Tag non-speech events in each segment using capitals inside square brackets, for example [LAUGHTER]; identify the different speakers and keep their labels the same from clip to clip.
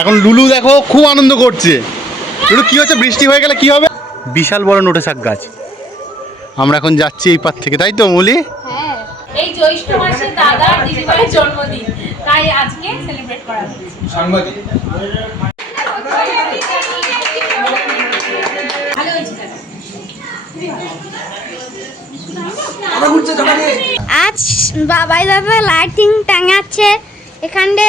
Speaker 1: এখন লুলু দেখো খুব আনন্দ করছে। লুলু কি হচ্ছে? বৃষ্টি হয়ে গেলে কি হবে? বিশাল বড় নোটে শাক গাছ। আমরা এখন যাচ্ছি এই পার থেকে তাই তো মলি?
Speaker 2: হ্যাঁ এই জ্যৈষ্ঠ মাসে দাদা দিদিভাইয়ের জন্মদিন। তাই আজকে সেলিব্রেট করা হচ্ছে।
Speaker 3: আজ বাবাই দাদা লাইটিং টাঙাচ্ছে। এখানে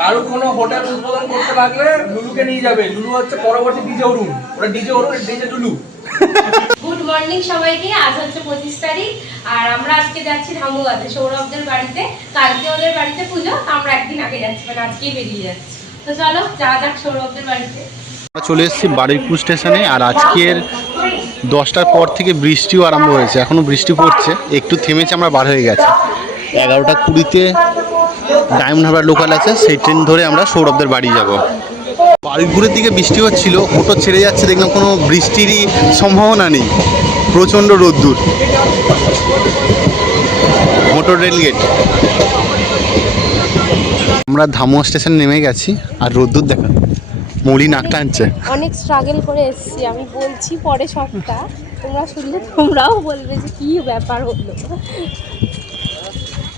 Speaker 4: কারও কোনো হোটেল উদ্বোধন করতে লাগলে লুলুকে নিয়ে যাবে। লুলু হচ্ছে পরবর্তী ডিজে অরুণ। ওটা DJ Arun DJ Lulu.
Speaker 2: Good morning সবাইকে। আজ হচ্ছে পঁচিশ তারিখ। আর আমরা আজকে যাচ্ছি ধামুগাতে সৌরভদের বাড়িতে। কালকে ওদের বাড়িতে পুজো আমরা একদিন আগে যাচ্ছি মানে আজকেই বেরিয়ে যাচ্ছি। তো চলো যাওয়া যাক সৌরভদের বাড়িতে।
Speaker 1: চলে এসেছি বারুইপুর স্টেশনে আর আজকের দশটার পর থেকে বৃষ্টিও আরম্ভ হয়েছে। এখনও বৃষ্টি পড়ছে। একটু থেমেছে, আমরা বার হয়ে গেছি। এগারোটা কুড়িতে ডায়মন্ড হারবার লোকাল আছে, সেই ট্রেন ধরে আমরা সৌরভদের বাড়ি যাব। বারুইপুরের দিকে বৃষ্টি হচ্ছিল মোটর ছেড়ে যাচ্ছে, দেখলাম কোনো বৃষ্টিরই সম্ভাবনা নেই। প্রচণ্ড রোদ্দুর। মোটর রেলগেট আমরা ধামুয়া স্টেশন নেমে গেছি, আর রোদ্দুর দেখা। মৌলি নাক টানছে।
Speaker 2: অনেক স্ট্রাগল করে এসেছি আমি বলছি পরে সবটা। তোমরা শুনলে তোমরাও বলবে যে কি ব্যাপার হলো।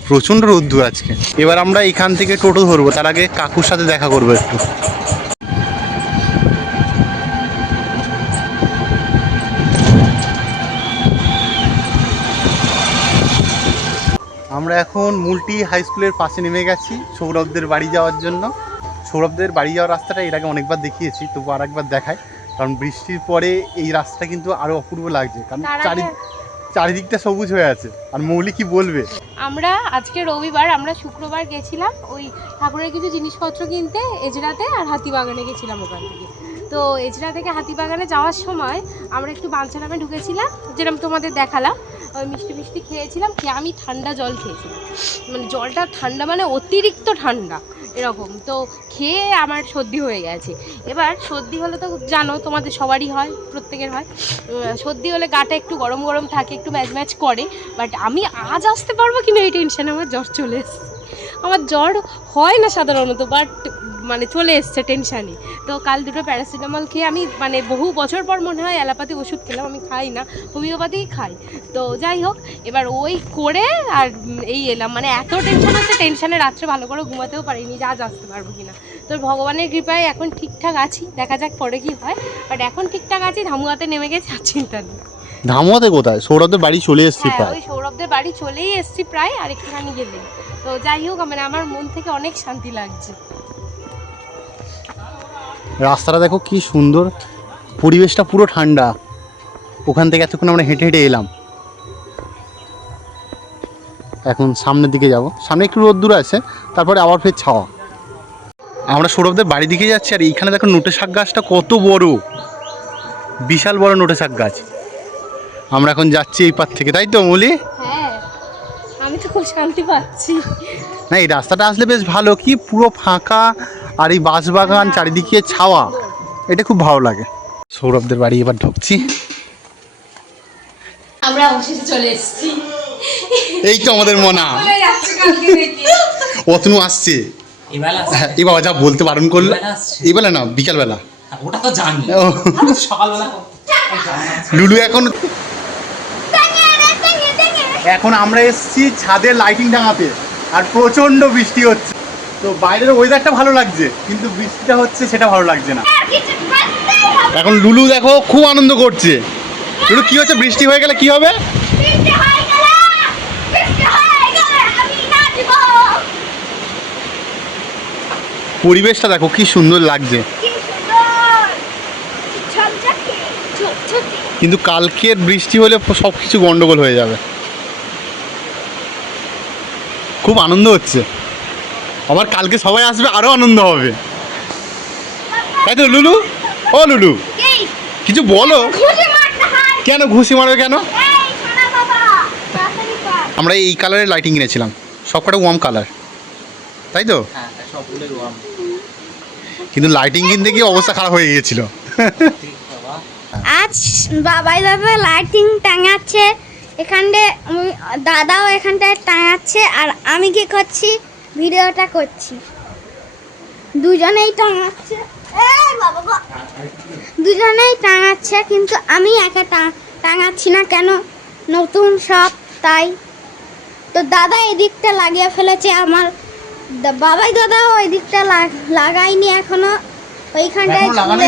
Speaker 1: প্রচণ্ড রোদ্দুর আজকে। এবার আমরা এখান থেকে টোটো ধরবো তার আগে কাকুর সাথে দেখা করব একটু। আমরা এখন মুলটি হাই স্কুলের পাশে নেমে গেছি সৌরভদের বাড়ি যাওয়ার জন্য। সৌরভদের বাড়ি যাওয়ার রাস্তাটা এর আগে অনেকবার দেখিয়েছি তবু আর একবার দেখায় কারণ বৃষ্টির পরে এই রাস্তা কিন্তু আরও অপূর্ব লাগছে কারণ চারি চারিদিকটা সবুজ হয়ে আছে। আর মৌলি কি বলবে?
Speaker 2: আমরা আজকে রবিবার আমরা শুক্রবার গেছিলাম ওই ঠাকুরের কিছু জিনিসপত্র কিনতে এজরাতে আর হাতিবাগানে গেছিলাম ওখান থেকে। তো এজরা থেকে হাতিবাগানে যাওয়ার সময় আমরা একটু বাঞ্ছানামে ঢুকেছিলাম যেরকম তোমাদের দেখালাম। ওই মিষ্টি মিষ্টি খেয়েছিলাম খেয়ে আমি ঠান্ডা জল খেয়েছিলাম। মানে জলটা ঠান্ডা মানে অতিরিক্ত ঠান্ডা। এরকম। তো খেয়ে আমার সর্দি হয়ে গেছে। এবার সর্দি হলে তো জানো তোমাদের সবারই হয়, প্রত্যেকের হয়। সর্দি হলে গাটা একটু গরম গরম থাকে, একটু ম্যাচ ম্যাচ করে। বাট আমি আজ আসতে পারব কিনা এই টেনশানে আমার জ্বর চলে আমার জ্বর হয় না সাধারণত, বাট মানে চলে এসছে টেনশানে তো কাল দুটো প্যারাসিটামল খেয়ে আমি মানে বহু বছর পর মনে হয় অ্যালোপ্যাথি ওষুধ খেলাম আমি খাই না হোমিওপ্যাথি খাই। তো যাই হোক এবার ওই করে আর এই এলাম। মানে এত টেনশন হচ্ছে টেনশনে রাত্রে ভালো করে ঘুমাতেও পারিনি যা আসতে পারব কিনা। তো ভগবানের কৃপায় এখন ঠিকঠাক আছি দেখা যাক পরে কি হয়। বাট এখন ঠিকঠাক আছি ধামুয়াতে নেমে গেছে আর চিন্তা নেই।
Speaker 1: ধামুয়াতে কোথায়? সৌরভদের বাড়ি চলে এসেছি
Speaker 2: হ্যাঁ
Speaker 1: প্রায়।
Speaker 2: ওই সৌরভদের বাড়ি চলেই এসছি প্রায় আর একটুখানি গেলেই। তো যাই হোক মানে আমার মন থেকে অনেক শান্তি লাগছে।
Speaker 1: রাস্তাটা দেখো কি সুন্দর পরিবেশটা পুরো ঠান্ডা। ওখান থেকে এতক্ষণ আমরা হেঁটে হেঁটে এলাম। এখন সামনের দিকে যাব। সামনে একটু রোদ্দুর আছে তারপরে আবার ফের ছাওয়া। আমরা সৌরভদের বাড়ি দিকে যাচ্ছি আর এইখানে দেখো নোটে শাক গাছটা কত বড়। বিশাল বড় নোটে শাক গাছ। আমরা এখন যাচ্ছি এই পার থেকে তাই তো মলি?
Speaker 2: হ্যাঁ আমি তো খুব শান্তি পাচ্ছি।
Speaker 1: না এই রাস্তাটা আসলে বেশ ভালো কি পুরো ফাঁকা। আর এই বাঁশবাগান চারিদিকে ছাওয়া এটা খুব ভালো লাগে। সৌরভদের বাড়ি এবার ঢুকছি।
Speaker 2: আমরা অবশেষে চলে এসেছি।
Speaker 1: এই তো আমাদের মনা। অতনু আসছে। এই বাবা যা বলতে বারণ করল।
Speaker 5: এবেলা
Speaker 1: এই বেলা না বিকালবেলা।
Speaker 5: ওটা তো জানি। সকালবেলা
Speaker 1: লুলু এখন এখন আমরা এসেছি ছাদের লাইটিং টাঙাতে। আর প্রচণ্ড বৃষ্টি হচ্ছে। তো বাইরের ওয়েদারটা ভালো লাগছে কিন্তু বৃষ্টিটা হচ্ছে সেটা ভালো লাগছে না। এখন লুলু দেখো খুব আনন্দ করছে। লুলু কি হচ্ছে বৃষ্টি হয়ে গেলে কি হবে?
Speaker 3: হয়ে হয়ে।
Speaker 1: পরিবেশটা দেখো কি সুন্দর লাগছে। কিন্তু কালকের বৃষ্টি হলে সব কিছু গন্ডগোল হয়ে যাবে। খুব আনন্দ হচ্ছে। আবার কালকে সবাই আসবে আরও আনন্দ হবে। তাই তো লুলু ও লুলু কিছু বলো।
Speaker 3: হয়।
Speaker 1: কেন ঘুষি মারবে কেন?
Speaker 3: এই, সোনা বাবা, তাড়াতাড়ি কর।
Speaker 1: আমরা এই কালারের লাইটিং কিনেছিলাম সব কটা ওয়ার্ম কালার তাই তো?
Speaker 5: হ্যাঁ রোয়াম
Speaker 1: কিন্তু লাইটিং কিনতে গিয়ে অবস্থা খারাপ হয়ে গিয়েছিল।
Speaker 3: আজ বাবাই দাদা লাইটিং টাঙাচ্ছে এখানটায় দাদাও এখানটায় টাঙাচ্ছে আর আমি কি করছি? ভিডিওটা করছি। দুজনেই টাঙাচ্ছে। দুজনেই টাঙাচ্ছে কিন্তু আমি একা টাঙাচ্ছি না কেন? নতুন সব তাই। তো দাদা এদিকটা লাগিয়ে ফেলেছে আমার বাবাই দাদাও ওই দিকটা লাগ- লাগায়নি এখনও। ওইখানটায় ঝুলে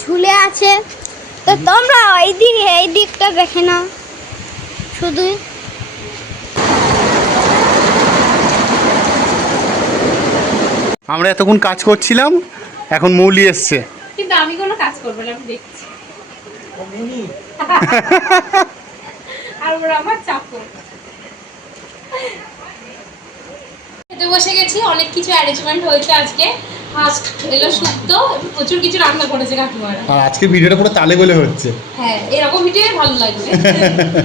Speaker 3: ঝুলে আছে। তো তোমরা ওই দিক এই দিকটা দেখে নাও। শুধু
Speaker 1: আমরা এতক্ষণ কাজ করছিলাম এখন মৌলি এসছে।
Speaker 2: কিন্তু আমি কোনো কাজ করব না আমি দেখছি। [LAUGHS] আর ওরা আমার চাপো খেতে বসে গেছি অনেক কিছু অ্যারেঞ্জমেন্ট হয়েছে আজকে। ফার্স্ট এলো শুক্তো প্রচুর কিছু রান্না করেছে কাকিমারা।
Speaker 1: আর আজকে ভিডিওটা পুরো তালে গোলে হচ্ছে।
Speaker 2: হ্যাঁ এরকম ভিডিও ভালো লাগবে।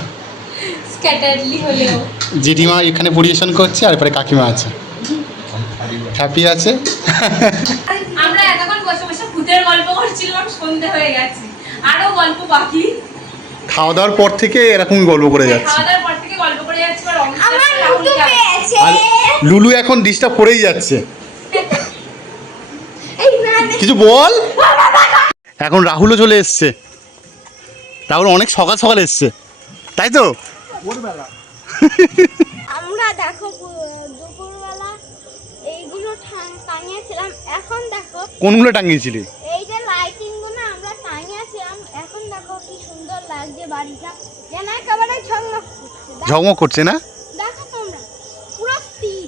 Speaker 2: [LAUGHS] স্ক্যাটারলি হলেও।
Speaker 1: জেঠিমা এখানে পরিবেশন করছে আর পরে কাকিমা আছে। হ্যাপি আছে?
Speaker 2: আমরা এতক্ষণ বসে বসে ভূতের গল্প করছিলাম সন্ধে হয়ে গেছে। আরও গল্প বাকি।
Speaker 1: খাওয়া দাওয়ার পর থেকে এরকমই গল্প করে যাচ্ছে।
Speaker 2: খাওয়া দাওয়ার পর থেকে গল্প করে যাচ্ছি আর
Speaker 1: লুলু এখন ডিস্টার্ব করেই যাচ্ছে। কিছু বল? এখন রাহুলও চলে এসছে। রাহুল অনেক সকাল সকাল এসছে। তাই তো?
Speaker 3: আমরা দেখো পু- দুপুরবেলা এইগুলো ঠা- টাঙিয়েছিলাম এখন দেখো
Speaker 1: কোনগুলো টাঙিয়েছিলি?
Speaker 3: এই যে লাইটিংগুলো আমরা টাঙিয়েছিলাম এখন দেখো কি সুন্দর লাগছে বাড়িটা। যেন একেবারে ঝকমক করছে।
Speaker 1: ঝকমক করছে না?
Speaker 3: দেখো তোমরা পুরো স্থির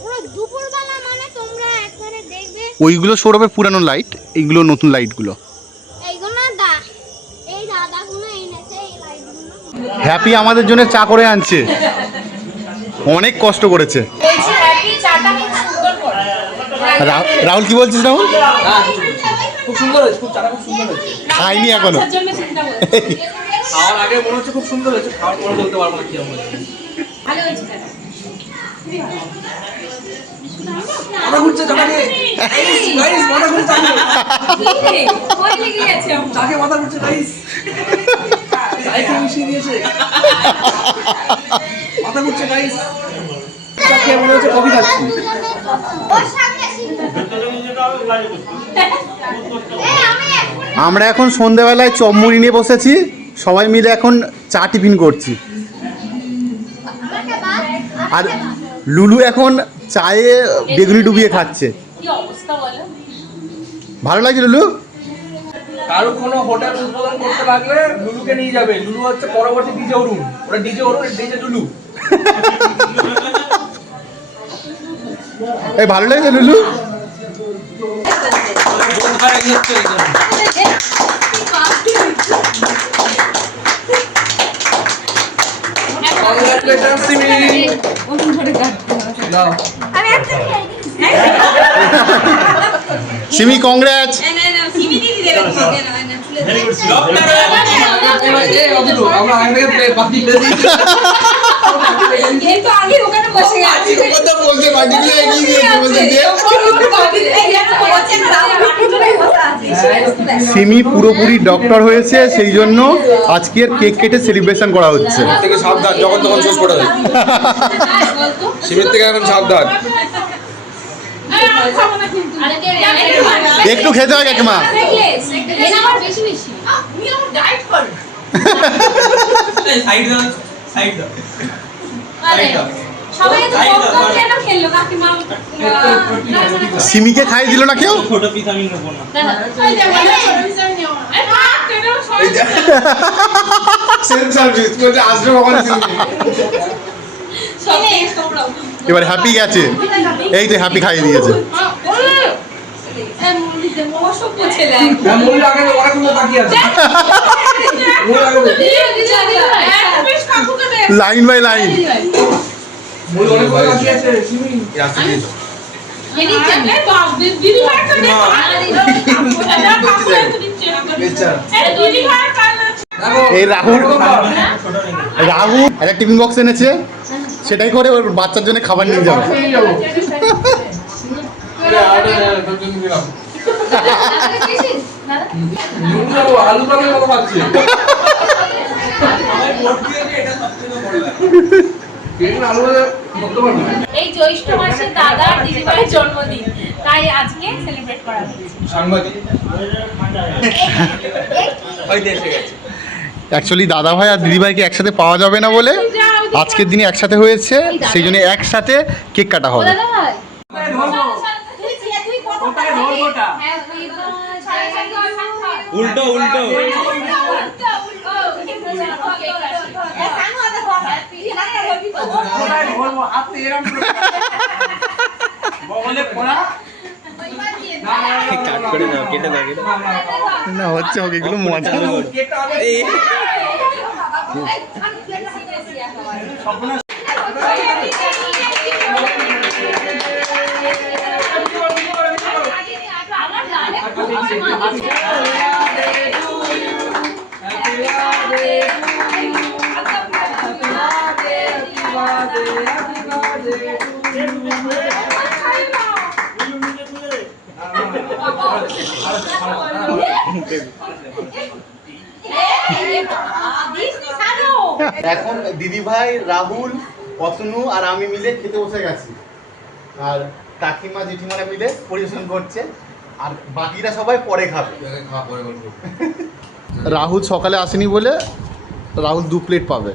Speaker 3: পুরো দুপুরবেলা মানে তোমরা একবারে দেখবে।
Speaker 1: ওইগুলো সৌরভের পুরানো লাইট এইগুলো নতুন লাইটগুলো
Speaker 3: এইগুলো দা এই দাদাগুলো এনেছে এই লাইটগুলো
Speaker 1: হ্যাপি আমাদের জন্য চা করে আনছে। অনেক কষ্ট করেছে। রাহুল কি বলছিস রাহুল?
Speaker 4: খুব সুন্দর হয়েছে খুব চাটা খুব সুন্দর হয়েছে।
Speaker 1: খাইনি
Speaker 2: এখনও।
Speaker 4: খাওয়ার আগে মনে হচ্ছে খুব সুন্দর হয়েছে খাওয়ার পরে বলতে পারব না কি হয়েছে।
Speaker 2: ভালো হয়েছে
Speaker 4: মাথা ঘুরছে মনে কফি খাচ্ছি।
Speaker 3: ওর
Speaker 1: আমরা এখন সন্ধেবেলায় চপ নিয়ে বসেছি। সবাই মিলে এখন চা টিফিন করছি। আর লুলু এখন চায়ে বেগুনি ডুবিয়ে খাচ্ছে। ভালো লাগছে লুলু?
Speaker 4: কারও কোনো হোটেল উদ্বোধন করতে লাগলে লুলুকে নিয়ে যাবে। লুলু হচ্ছে পরবর্তী ডিজে অরুণ। ওটা ডিজে অরুণ ডিজে লুলু। [LAUGHS]
Speaker 1: এই ভালো লাগছে লুলু?
Speaker 4: সিমি অবধু আমরা আগে থেকে বাকি [LAUGHS]
Speaker 2: ওখানে বসে গেছে
Speaker 1: কথা বলতে বলতে সিমি পুরোপুরি ডক্টর হয়েছে সেই জন্য আজকের কেক কেটে সেলিব্রেশন করা হচ্ছে।
Speaker 4: থেকে সাবধান যখন তখন শেষ করে দেয় সিমির থেকে এখন সাবধান।
Speaker 1: একটু খেতে হয় কাকিমা।
Speaker 2: বেশি বেশি
Speaker 5: সাইড দাও সাইড দাও
Speaker 1: সিমিকে খাই দিল না কেউ
Speaker 5: ছোট পিস আমি নেব না
Speaker 1: এবার হ্যাপি গেছে এই যে হ্যাপি খাইয়ে দিয়েছে
Speaker 4: হ্যাঁ মূল আগে ওরা কিন্তু বাকি আছে
Speaker 1: লাইন বাই লাইন। একটা টিফিন বক্স এনেছে, সেটাই করে ওর বাচ্চার জন্য খাবার নিয়ে যাব।
Speaker 4: আলু
Speaker 6: এই জ্যৈষ্ঠ মাসে দাদা আর দিদিভাইয়ের জন্মদিন। তাই আজকে সেলিব্রেট করা
Speaker 2: সাংবাদিক।
Speaker 1: অ্যাকচুয়ালি দাদা ভাই আর দিদি ভাইকে একসাথে পাওয়া যাবে না বলে আজকের দিনে একসাথে হয়েছে সেই জন্য একসাথে কেক কাটা হবে।
Speaker 2: উল্টো উল্টো কোথায় ধরবো হাতে এরকম বগলে পড়া।
Speaker 5: কাট করে দাও কেটে দাও
Speaker 1: না হচ্ছে হোক এগুলো মজা
Speaker 2: কেকটা
Speaker 1: এখন দিদি ভাই রাহুল অতনু আর আমি মিলে খেতে বসে গেছি। আর কাকিমা জেঠিমারা মিলে পরিবেশন করছে। আর বাকিরা সবাই পরে খাবে। রাহুল সকালে আসেনি বলে রাহুল দু প্লেট পাবে।